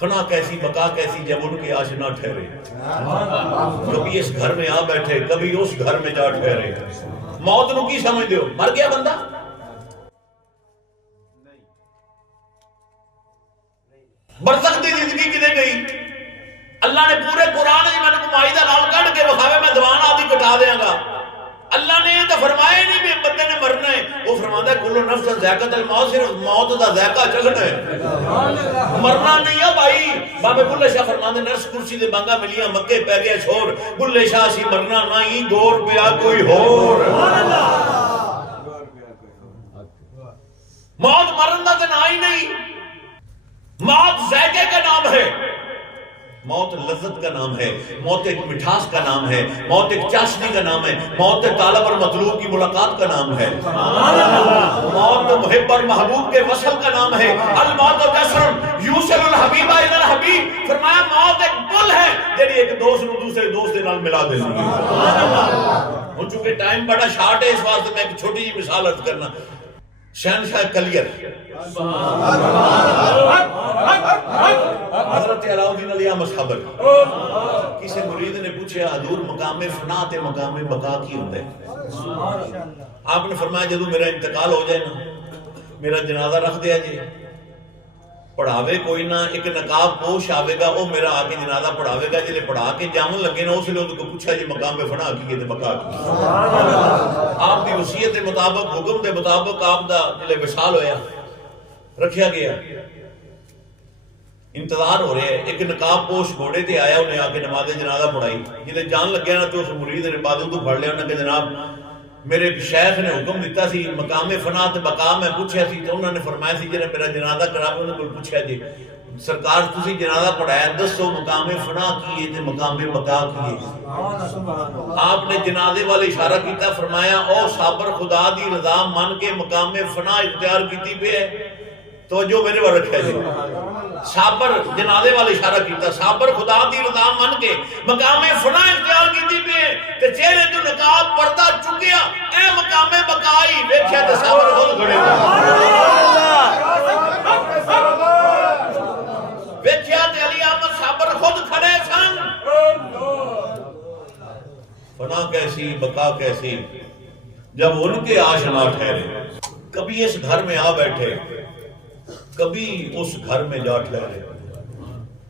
فنا کیسی بقا کیسی جب ان کے آشنا ٹھہرے، کبھی اس گھر میں آ بیٹھے کبھی اس گھر میں جا ٹھہرے۔ موت نو کی سمجھ دیو؟ مر گیا بندہ؟ برزخ دی زندگی کدے گئی؟ اللہ نے پورے قرآن میں نے معاہدہ نال کٹ کے بخاوے میں زبان آدھی کٹا دیاں گا۔ اللہ نے یہ تو فرمایا نہیں بھی بندے نے مرنا ہے، وہ فرماتا ہے کل نفس ذائقۃ الموت، صرف موت دا ذائقہ چکھنا ہے، مرنا نہیں ہے بھائی۔ بابے بلے شاہ فرماتے نرس کرسی دے بانگا ملیاں مکے پہ گیا چھوڑ، بلے شاہ سی مرنا نہیں دور پیا کوئی ہور۔ موت مرن دا تے نہ ہی نہیں، موت ذائقے کا نام ہے، موت لذت کا نام ہے، موت ایک مٹھاس کا نام ہے، موت ایک چاشنی کا نام ہے، موت طالب اور مطلوب کی ملاقات کا نام ہے، موت محب اور محبوب کے وصل کا نام ہے۔ الموت جسر یوصل الحبیب الی الحبیب، فرمایا موت ایک پل ہے جڑی ایک دوست نو دوسرے دوست دے نال ملا دے گی۔ ہن چونکہ ٹائم بڑا شارٹ ہے اس واسطے میں ایک چھوٹی جی مثال عرض کرنا۔ شہنشاہ کلیر حضرت علاؤدین علیہ مصحبر، کسی مرید نے پوچھا حضور مقام فنا تے مقام بقا کی ہوتا ہے؟ آپ نے فرمایا جدو میرا انتقال ہو جائے نا، میرا جنازہ رکھ دیا جی، پڑھاوے کوئی نہ، ایک نقاب پوش آوے گا وہ میرا آگے جنازہ پڑھاوے گا، جلے پڑھا کے جامن لگے نا اس لیے ان کو پوچھا جی مقام فنا کی تے بقا کی۔ آپ دی وصیت کے مطابق حکم دے مطابق آپ دا جلے وصال ہویا رکھیا گیا، انتظار ہو رہے ہیں، ایک نقاب پوش گھوڑے تے آیا، انہیں آ کے نماز جنازہ پڑھائی، جلے جان لگیا نا تو اس مرید نے بازو تو پڑھ لیا، انہوں نے کہ جناب میرے شیخ نے حکم دیتا سی مقام فنا تے بقا، میں پوچھا سی تو انہوں نے فرمایا سی جنہیں میرا جنازہ کرا، انہوں نے پوچھا جی سرکار تسی جنازہ پڑھایا دسو مقام فنا کیے تے مقام بقا کیے؟ آپ نے جنازے والے اشارہ کیتا، فرمایا او صابر خدا دی رضا من کے مقام فنا اختیار کیتی پہ ہے، توجہ میرے بار رکھا جی، صابر جنازے والے اشارہ کیتا، صابر خدا دی رضا من کے مقام فنا اختیار کیتی پہ ہے، تے چہرے تو نقاب پردہ چکیا، اے مقام بقائی ویکھیا تے صابر خود کھڑے ویکھیا تے علی احمد صابر خود کھڑے سن۔ فنا کیسی بقا کیسی جب ان کے آشنا ٹھہرے، کبھی اس گھر میں آ بیٹھے کبھی اس گھر میں جا ٹھہرے۔